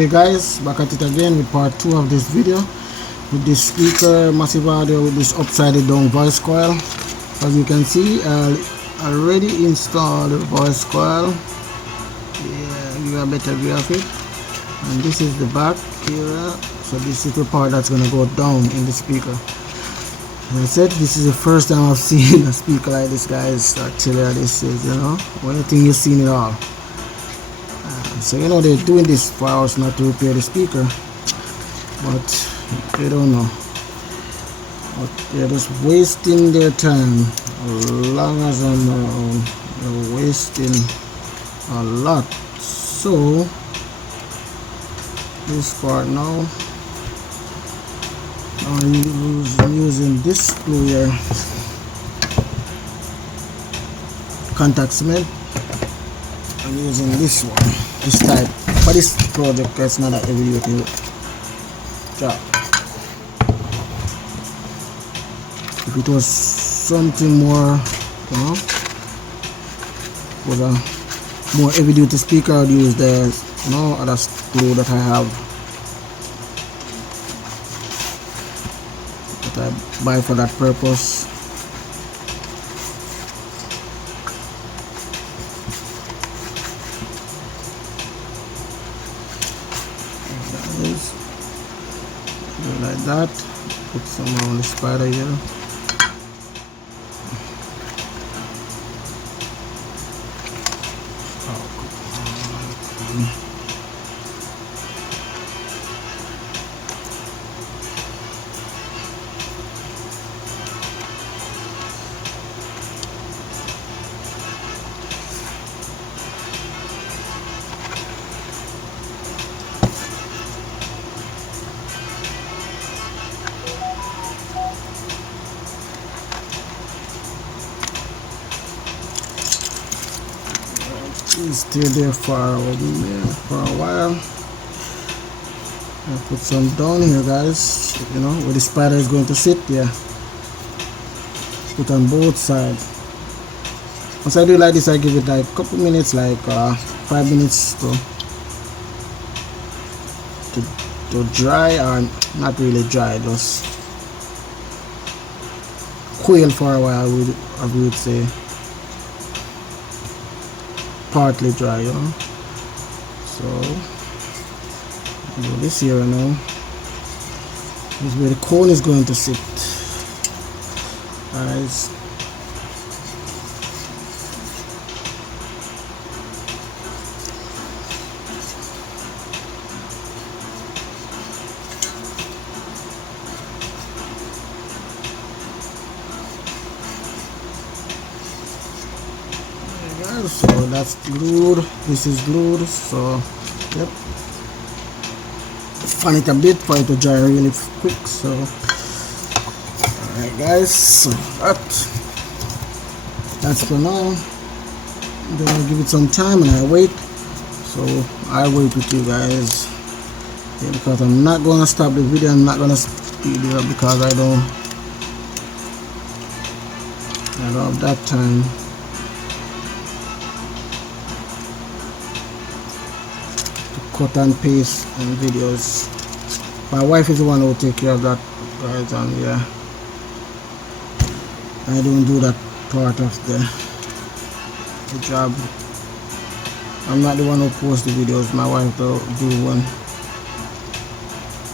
Okay guys, back at it again with part 2 of this video with this speaker massive audio with this upside down voice coil. As you can see, I already installed the voice coil. Yeah, give you a better view of it. And this is the back here, so this is the part that's gonna go down in the speaker. As I said, this is the first time I've seen a speaker like this, guys. Actually, this is, you know, when you think you've seen it all. So you know they're doing this for us not to repair the speaker, but they don't know. But they're just wasting their time. As long as I'm around, they're wasting a lot. So this part now, I'm using this glue here, contact cement. I'm using this one, this type, for this project. It's not a heavy duty job. If it was something more, you know, was a more heavy duty speaker, I'd use the, you know, other glue that I have, that I buy for that purpose. Like that. Put some on the spider here. Stay there for a while. I'll put some down here, guys, you know, where the spider is going to sit. Yeah, put on both sides. Once I do like this, I give it like a couple minutes, like 5 minutes to dry, or not really dry, just cool for a while, I would say. Partly dry, you know. So do this here now. This is where the cone is going to sit, guys. So that's glued, this is glued, so yep, fan it a bit for it to dry really quick. So alright guys, so that's for now. Then I'll give it some time and I wait. So I'll wait with you guys, yeah, because I'm not gonna stop the video. I'm not gonna speed it up because I don't have that time. Cut and paste and videos. My wife is the one who take care of that, guys, and yeah, I don't do that part of the job. I'm not the one who posts the videos. My wife do one.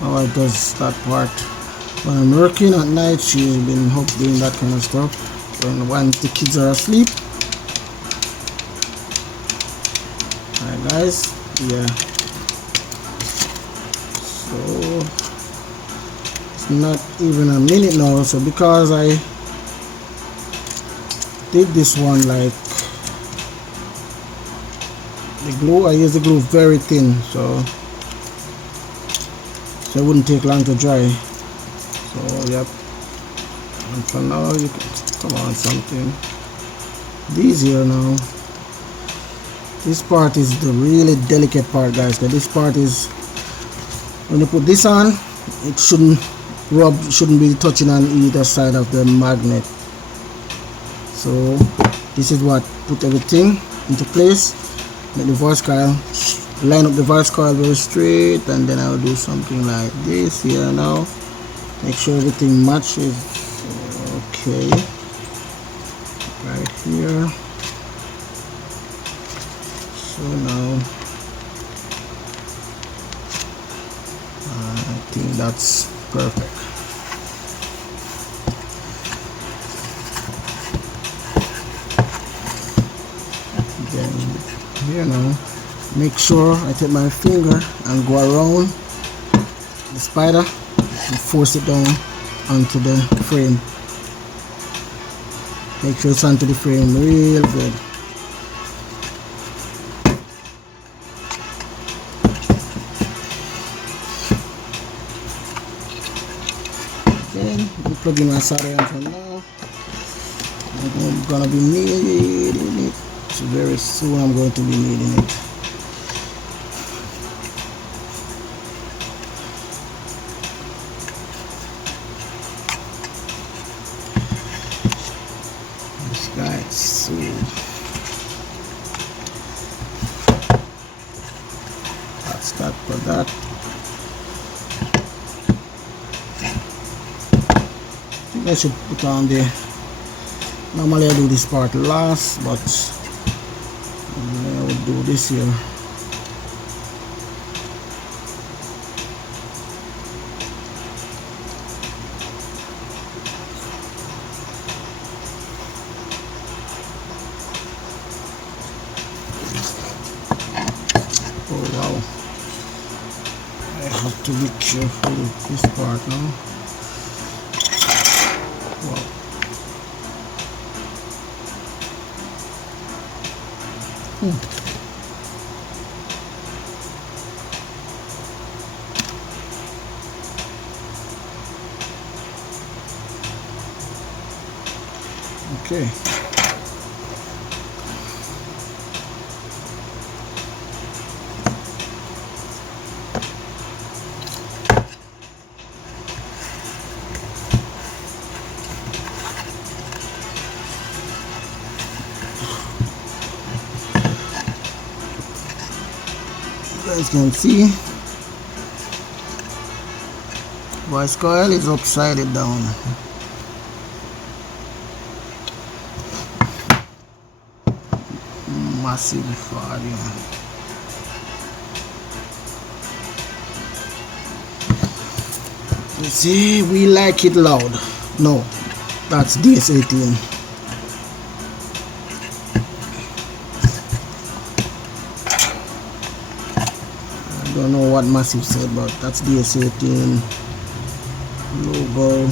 My wife does that part. When I'm working at night, she's been up doing that kind of stuff. When the kids are asleep. Alright guys, yeah. So it's not even a minute now. So because I did this one, like the glue, I use the glue very thin, so it wouldn't take long to dry. So yep. And for now, you can come on something. These here now. This part is the really delicate part, guys. Because this part is, when you put this on, it shouldn't be touching on either side of the magnet. So this is what put everything into place. Make the voice coil line up the vice coil very straight, and then I'll do something like this here now. Make sure everything matches. Okay, right here. So now I think that's perfect. Then here now, make sure I take my finger and go around the spider and force it down onto the frame. Make sure it's onto the frame real good. Then I'm plugging my solder in for now. I'm gonna be needing it. So very soon I'm going to be needing it. Right, so that's that for that. I think I should put on the, normally I do this part last, but I would do this here. Oh wow, I have to be careful with this part now. Wow. Okay. You guys can see vice coil is upside down. Massive fire. You see, we like it loud. No, that's DS18. I don't know what Massive said, but that's DS18 logo.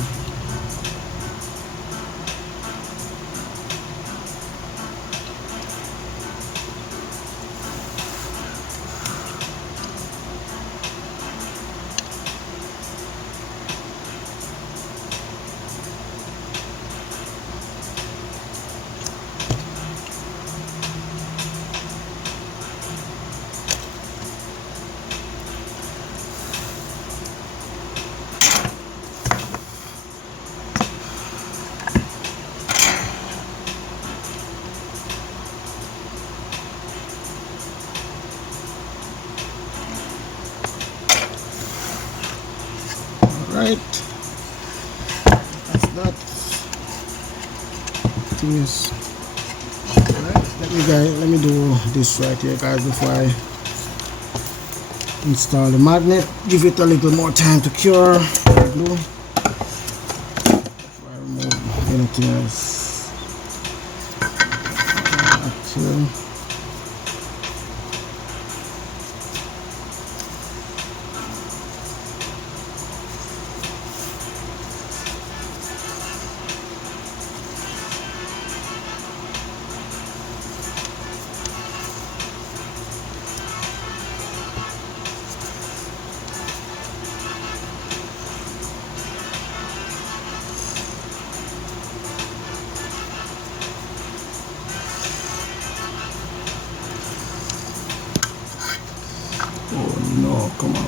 Right, that's that. Yes. Right. Let me do this right here, guys, before I install the magnet. Give it a little more time to cure. Glue. Before I remove anything else. Oh no, come on.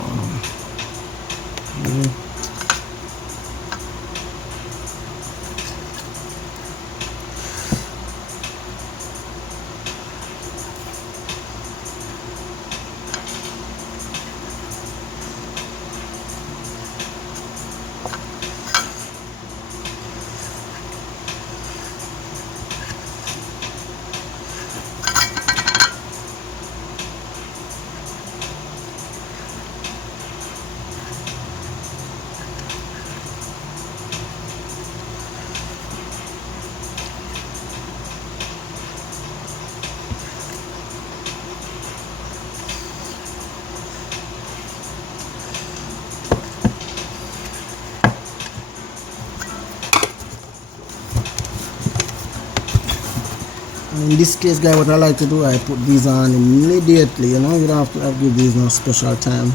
And in this case, guys, what I like to do, I put these on immediately. You know, you don't have to give these no special time.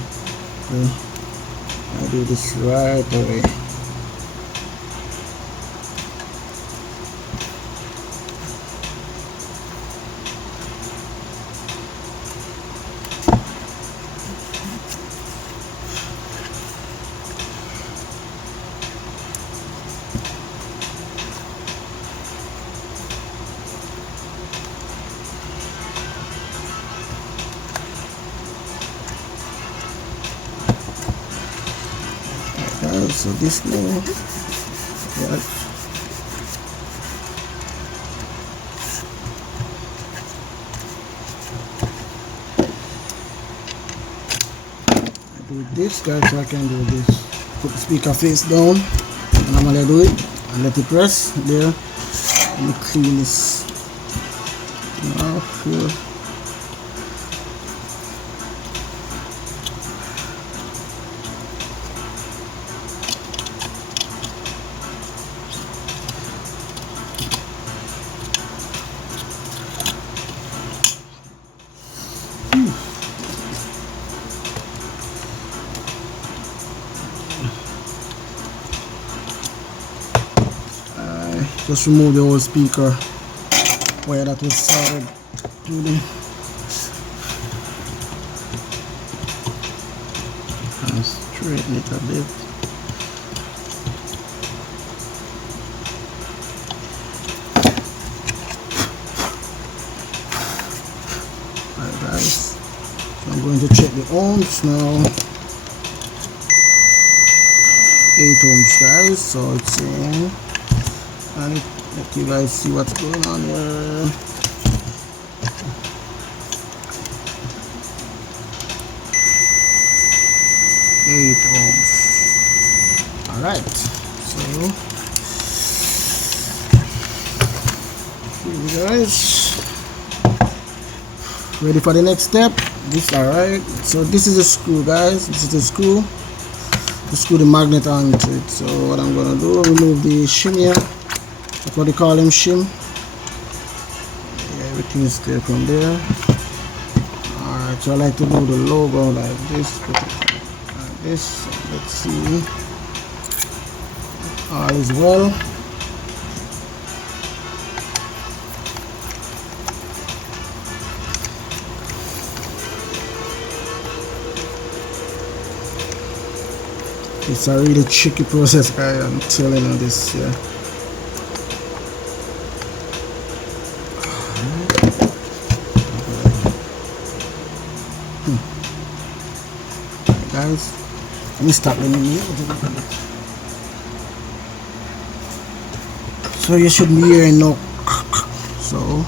Okay. I do this right away. So this now, yeah. I do this, guys, so I can do this. Put the speaker face down, and I'm gonna do it and let it rest there. Let me clean this off here. Just remove the old speaker where that was soldered to the and straighten it a bit. Alright guys, so I'm going to check the ohms now. 8 ohms guys, so it's in. And let you guys see what's going on here. Eight ohms. Alright, so here you guys. Ready for the next step? This alright. So this is a screw guys. This is a screw. To screw the magnet onto it. So what I'm gonna do, remove the shim here. That's what they call them, shim. Yeah, everything is clear from there. Alright, so I like to do the logo like this. Put it like this. Let's see. All is well. It's a really tricky process, guys. I'm telling you this. Yeah. Guys, let me stop the video. So you should be hearing no. So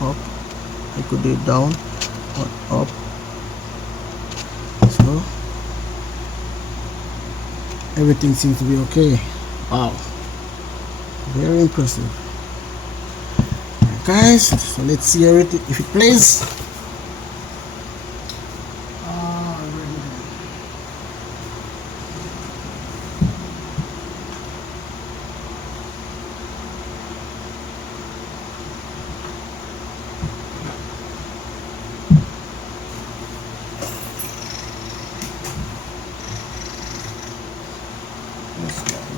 up, I could do it down or up. So everything seems to be okay. Wow, very impressive. Guys, so let's see everything if it plays.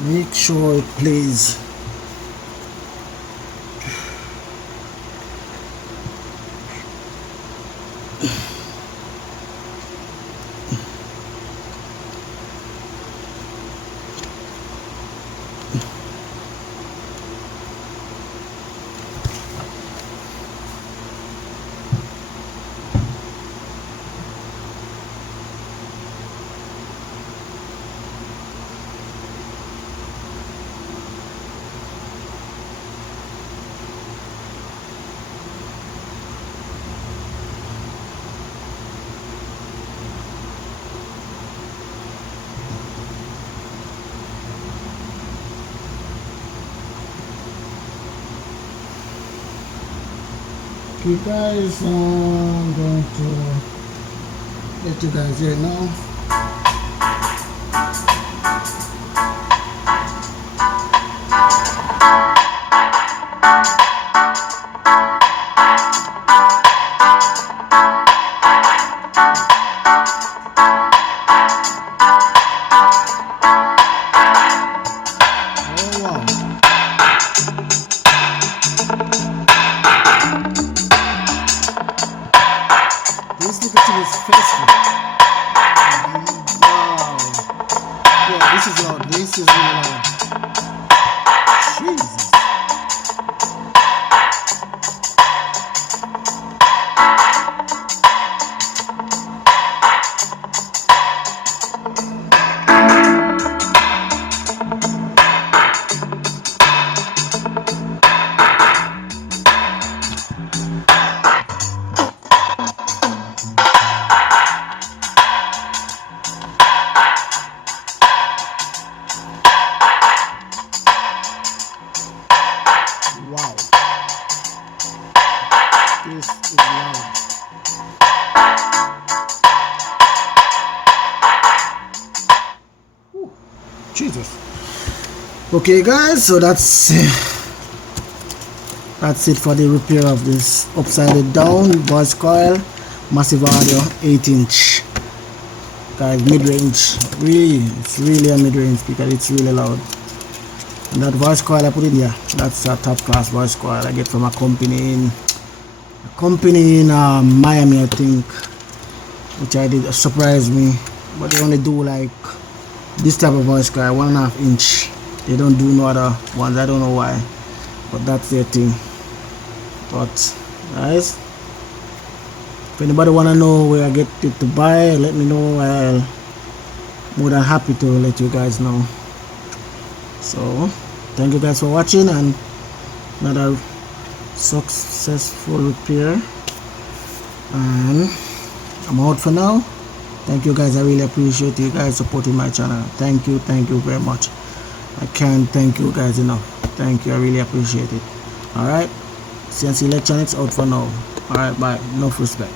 Make sure it plays. You guys, I'm going to let you guys hear now. This nicotine is faithful. Wow. Yeah, this is loud. This is really loud. Jesus. Wow. This is loud. Whew. Jesus. Okay guys, so that's it for the repair of this upside down voice coil massive audio 8-inch. Guys, mid-range. Really, it's really a mid-range speaker. It's really loud. And that voice coil I put in here, that's a top class voice coil I get from a company in Miami, I think, which I did surprise me. But they only do like this type of voice coil, 1.5 inch. They don't do no other ones. I don't know why, but that's their thing. But guys, if anybody wanna know where I get it to buy, let me know. I'll more than happy to let you guys know. So thank you guys for watching, and another successful repair, and I'm out for now. Thank you guys. I really appreciate you guys supporting my channel. Thank you very much. I can't thank you guys enough. Thank you. I really appreciate it. All right, CNC Electronics out for now. All right, bye. Enough respect.